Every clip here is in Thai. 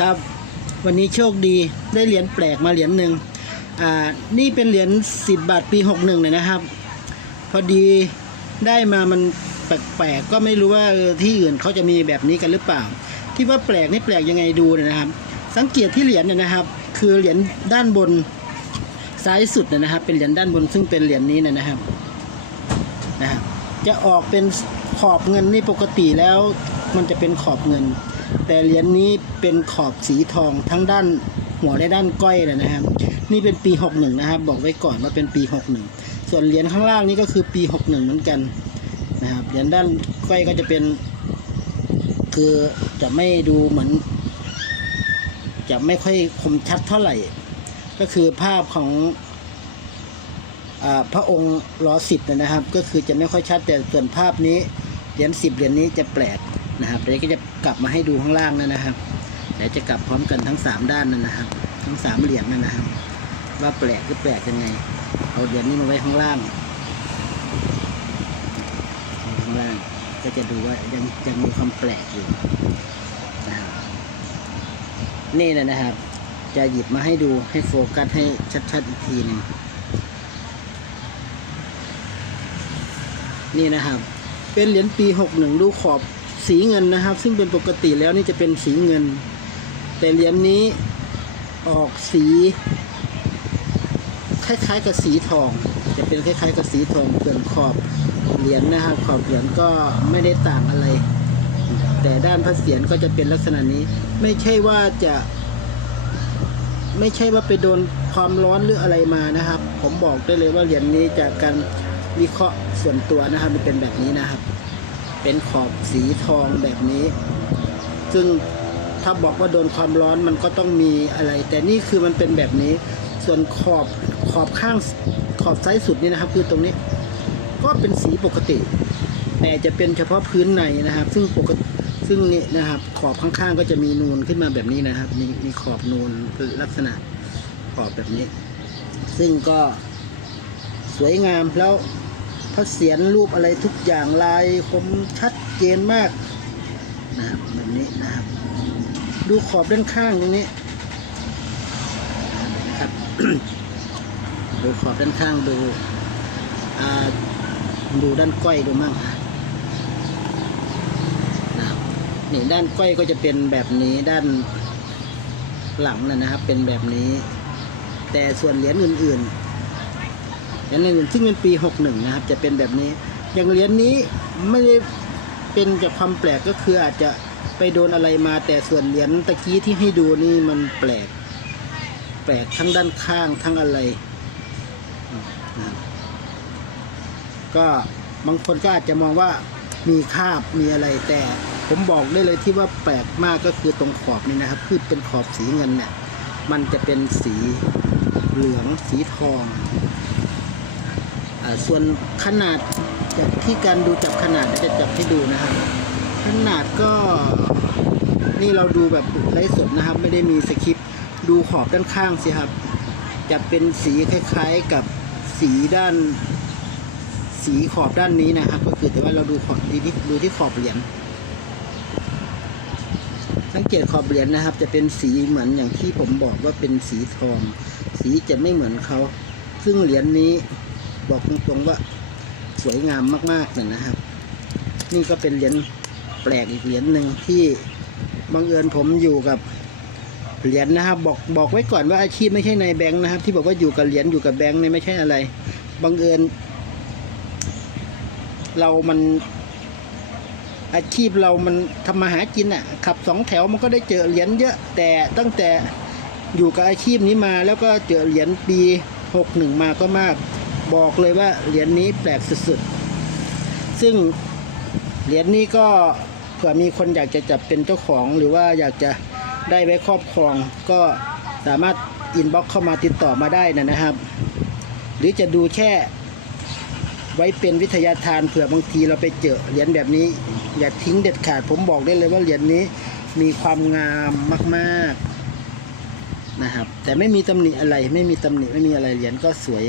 ครับ วันนี้โชคดีได้เหรียญแปลกมาเหรียญหนึ่งอ่านี่เป็นเหรียญ10บาทปี61เลยนะครับ พอดีได้มามันแปลกๆก็ไม่รู้ว่าที่อื่นเขาจะมีแบบนี้กันหรือเปล่า ที่ว่าแปลกนี่แปลกยังไงดูนะครับ สังเกตที่เหรียญเนี่ยนะครับ คือเหรียญด้านบนซ้ายสุดเนยนะครับ เป็นเหรียญด้านบนซึ่งเป็นเหรียญนี้เนยนะครับนะครับจะออกเป็นขอบเงินนี่ปกติแล้วมันจะเป็นขอบเงิน แต่เหรียญนี้เป็นขอบสีทองทั้งด้านหัวและด้านก้อยเลยนะครับ นี่เป็นปี 61 นะครับ บอกไว้ก่อนว่าเป็นปี 61 ส่วนเหรียญข้างล่างนี่ก็คือปี 61 เหมือนกันนะครับเหรียญด้านก้อยก็จะเป็น คือจะไม่ดูเหมือน จะไม่ค่อยคมชัดเท่าไหร่ ก็คือภาพของอพระองค์รอสิบนะครับ ก็คือจะไม่ค่อยชัดแต่ส่วนภาพนี้เหรียญสิบเหรียญนี้จะแปลก นะครับเดี๋ยวก็จะกลับมาให้ดูข้างล่างนั่นนะครับเดี๋ยวจะกลับพร้อมกันทั้งสามด้านนั่นนะครับ ทั้งสามเหรียญนั่นนะครับ ว่าแปลกหรือแปลกยังไง เอาเหรียญนี้มาไว้ข้างล่างข้างล่างก็จะดูว่ายังยังมีความแปลกอยู่นะครับนี่นะนะครับ จะหยิบมาให้ดูให้โฟกัสให้ชัดๆอีกทีหนึ่งนี่นะครับ เป็นเหรียญปี 61 ดูขอบ สีเงินนะครับ ซึ่งเป็นปกติแล้วนี่จะเป็นสีเงิน แต่เหรียญนี้ออกสี คล้ายๆกับสีทอง จะเป็นคล้ายๆกับสีทองเปลือนขอบเหรียญนะครับ ขอบเหรียญก็ไม่ได้ต่างอะไร แต่ด้านพระเศียรก็จะเป็นลักษณะนี้ ไม่ใช่ว่าจะ ไม่ใช่ว่าไปโดนความร้อนหรืออะไรมานะครับ ผมบอกได้เลยว่าเหรียญนี้จากการวิเคราะห์ส่วนตัวนะครับมันเป็นแบบนี้นะครับ เป็นขอบสีทองแบบนี้ ซึ่งถ้าบอกว่าโดนความร้อนมันก็ต้องมีอะไร แต่นี่คือมันเป็นแบบนี้ ส่วนขอบขอบข้างขอบซ้ายสุดนี่นะครับ คือตรงนี้ ก็เป็นสีปกติ แต่จะเป็นเฉพาะพื้นในนะครับ ซึ่งปกติซึ่งนี่นะครับ ขอบข้างๆก็จะมีนูนขึ้นมาแบบนี้นะครับ มีมีขอบนูนคือลักษณะขอบแบบนี้ ซึ่งก็สวยงามแล้ว พระเสียรรูปอะไรทุกอย่างลายคมชัดเจนมากนะครับแบบนี้นะครับ ดูขอบด้านข้างตรงนี้นะครับดูขอบด้านข้างดูดูด้านก้อยดูมั่งนะครับนี่ด้านก้อยก็จะเป็นแบบนี้ด้านหลังนะนะครับ เป็นแบบนี้ แต่ส่วนเหรียญอื่น ๆ เหรียญอื่นๆซึ่งเป็นปี 61 นะครับ จะเป็นแบบนี้ อย่างเหรียญนี้ไม่ได้เป็นจากความแปลกก็คืออาจจะไปโดนอะไรมาแต่ส่วนเหรียญตะกี้ที่ให้ดูนี่มันแปลก แปลกทั้งด้านข้างทั้งอะไรนะก็บางคนก็อาจจะมองว่ามีคาบมีอะไรแต่ผมบอกได้เลยที่ว่าแปลกมากก็คือตรงขอบนี่นะครับ คือเป็นขอบสีเงินเนี่ยมันจะเป็นสีเหลืองสีทอง ส่วนขนาดจากที่การดูจับขนาดจะจับให้ดูนะครับ ขนาดก็นี่เราดูแบบไร้สดนะครับ ไม่ได้มีสคริปต์ดูขอบด้านข้างสิครับ จะเป็นสีคล้ายๆกับสีด้าน สีขอบด้านนี้นะครับ ก็คือแต่ว่าเราดูขอบดูที่ดูที่ขอบเหรียญสังเกตขอบเหรียญนะครับ จะเป็นสีเหมือนอย่างที่ผมบอกว่าเป็นสีทอง สีจะไม่เหมือนเขา ซึ่งเหรียญนี้ บอกตรงๆว่าสวยงามมากๆเลยนะครับ นี่ก็เป็นเหรียญแปลกอีกเหรียญหนึ่งที่บังเอิญผมอยู่กับเหรียญนะครับ บอกบอกไว้ก่อนว่าอาชีพไม่ใช่ในแบงค์นะครับ ที่บอกว่าอยู่กับเหรียญอยู่กับแบงค์เนี่ยไม่ใช่อะไรบังเอิญเรามันอาชีพเรามันทำมาหากินอะขับสองแถวมันก็ได้เจอเหรียญเยอะ แต่ตั้งแต่อยู่กับอาชีพนี้มาแล้วก็เจอเหรียญปีหกหนึ่งมาก็มาก บอกเลยว่าเหรียญนี้แปลกสุดๆ ซึ่งเหรียญนี้ก็เผื่อมีคนอยากจะจับเป็นเจ้าของหรือว่าอยากจะได้ไว้ครอบครอง ก็สามารถอินบ็อกเข้ามาติดต่อมาได้นะนะครับ หรือจะดูแค่ไว้เป็นวิทยาทานเผื่อบางทีเราไปเจอเหรียญแบบนี้ อย่าทิ้งเด็ดขาดผมบอกได้เลยว่าเหรียญนี้มีความงามมากๆนะครับ แต่ไม่มีตำหนิอะไร ไม่มีตำหนิไม่มีอะไรเหรียญก็สวย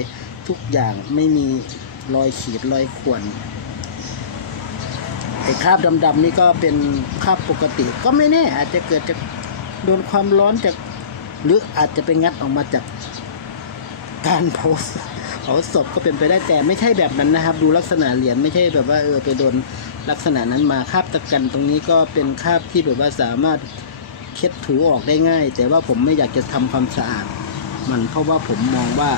ทุกอย่างไม่มีรอยขีดรอยข่วนไอ้คราบดำๆนี่ก็เป็นคราบปกติ ก็ไม่แน่ อาจจะเกิดจากโดนความร้อนจากหรืออาจจะไปงัดออกมาจากการเผาเผาศพก็เป็นไปได้แต่ไม่ใช่แบบนั้นนะครับ ดูลักษณะเหรียญไม่ใช่แบบว่าเออไปโดนลักษณะนั้นมาคราบตะกันตรงนี้ก็เป็นคราบที่แบบว่าสามารถเช็ดถูออกได้ง่าย แต่ว่าผมไม่อยากจะทำความสะอาด มันเพราะว่าผมมองว่า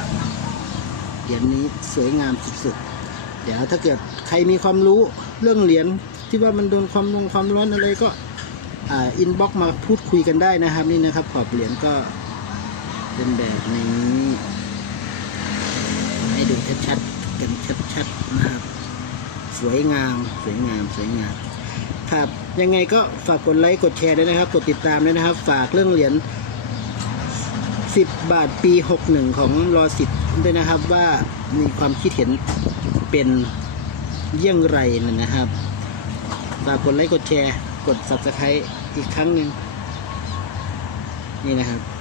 เหรียญนี้สวยงามสุดๆ เดี๋ยวถ้าเกิดใครมีความรู้เรื่องเหรียญที่ว่ามันโดนความลงความร้อนอะไรก็ออินบ็อกมาพูดคุยกันได้นะครับ นี่นะครับขอบเหรียญก็เป็นแบบนี้ ให้ดูชัดๆกันชัดๆนะครับ สวยงามสวยงามสวยงามครับยังไงก็ฝากกดไลค์กดแชร์ด้วยนะครับ กดติดตามด้วยนะครับ ฝากเรื่องเหรียญ10 บาทปี 61 ของรอสิบ ด้วยนะครับว่ามีความคิดเห็นเป็นเยี่ยงไรนะครับฝากกดไลค์กดแชร์ กด subscribe อีกครั้งหนึ่งนี่นะครับ